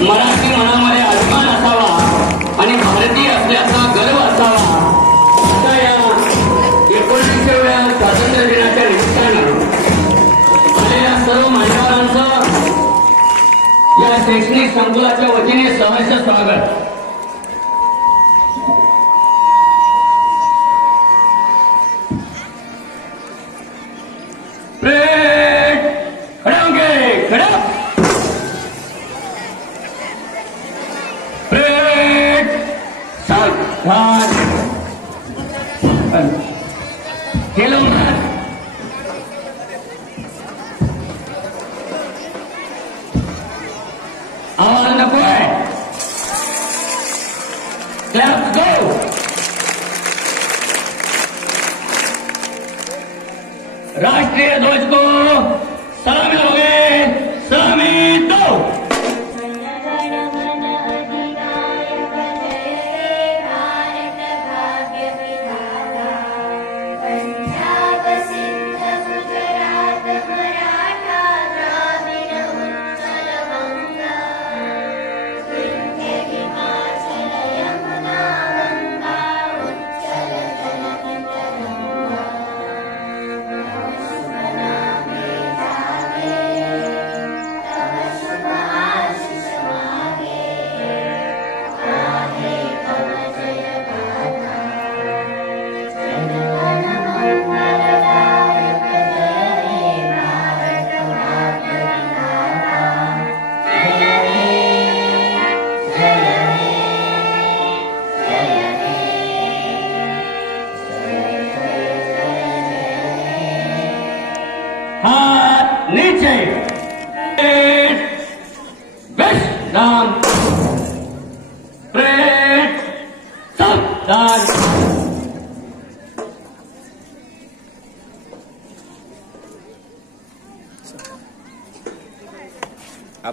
मराठी मनामध्ये अभिमान असावा आणि भारतीय असल्याचा गर्व असावा अशा या 19व्या स्वातंत्र्य दिनाच्या निमित्तानं आलेल्या सर्व मान्यवरांचं या शैक्षणिक संकुलाच्या वतीने सहर्ष स्वागत. आवाज नको आहे. क्लॅप गो. राष्ट्रीय ध्वज को सलामी होगे. सलामी दो.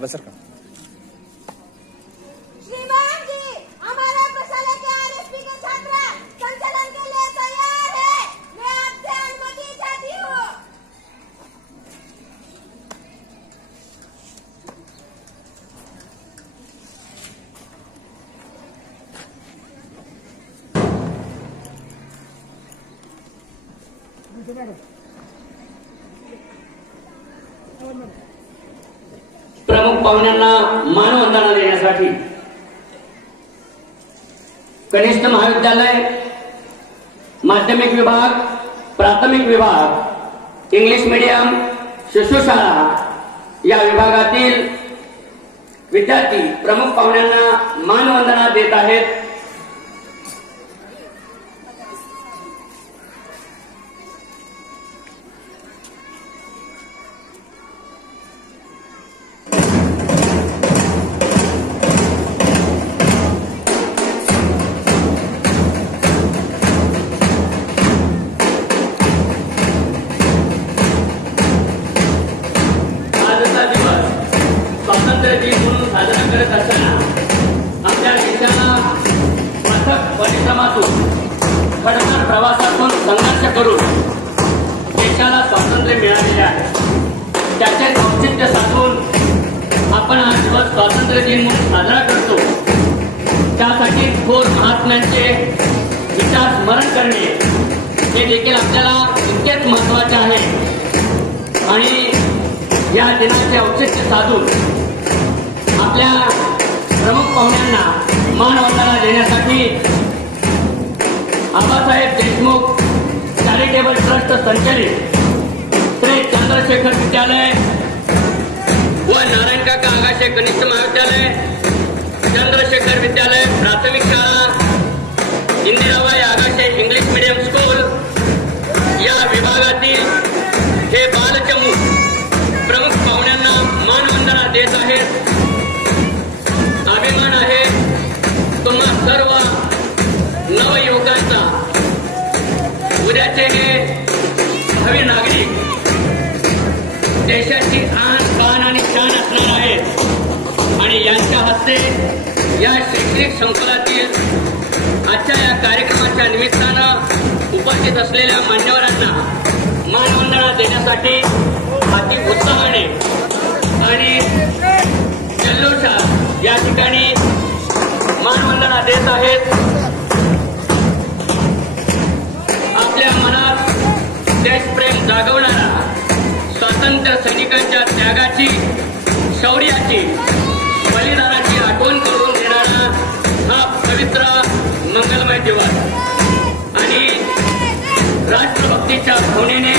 सर का श्रीमान जी, हमारे प्रशाला के आरएसपी के छात्र संचलन के लिए तैयार है. मैं आपसे अनुमति चाहती हूँ. प्रमुख पाहुण्यांना मानवंदना देण्यासाठी कनिष्ठ महाविद्यालय, माध्यमिक विभाग, प्राथमिक विभाग, इंग्लिश मीडियम, शिशुशाळा या विभागातील विद्यार्थी प्रमुख पाहुण्यांना मानवंदना देत आहेत. स्वातंत्र्य दिन म्हणून साजरा करत असताना आपल्या देशाला अथक परिश्रमातून खडतर प्रवासातून संघर्ष करून देशाला स्वातंत्र्य मिळालेले आहे. त्याचे औचित्य साधून आपण हा दिवस स्वातंत्र्य दिन म्हणून साजरा करतो. त्यासाठी थोर महात्म्यांचे विचार स्मरण करणे हे देखील आपल्याला तितकेच महत्वाचे आहे. आणि या दिनाचे औचित्य साधून आपल्या प्रमुख पाहुण्यांना मानवंदना देण्यासाठी आबासाहेब देशमुख चॅरिटेबल ट्रस्ट संचलित श्री चंद्रशेखर विद्यालय व नारायण काका आगाशे कनिष्ठ महाविद्यालय, चंद्रशेखर विद्यालय प्राथमिक शाळा, Indirabai Agashe English medium school या विभागातील हे बालचमू प्रमुख पाहुण्यांना मानवंदना देत आहेत. अभिमान आहे तुम्हा सर्व नवयुवकांचा. उद्याचे हे भावी नागरिक देशाची आन बाण आणि शान असणार आहेत. आणि यांच्या हस्ते या शैक्षणिक संकुलातील आजच्या या कार्यक्रमाच्या निमित्तानं उपस्थित असलेल्या मान्यवरांना मानवंदना देण्यासाठी अति उत्साहाने आणि जल्लोषात या ठिकाणी मानवंदना देत आहेत. आपल्या मनात देशप्रेम जागवणारा स्वातंत्र्य सैनिकांच्या त्यागाची, शौर्याची, बलिदानाची आठवण करून देणारा हा पवित्र मंगलमय दिवस आणि राष्ट्रभक्तीच्या भावनेने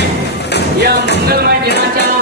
या मंगलमय दिनाच्या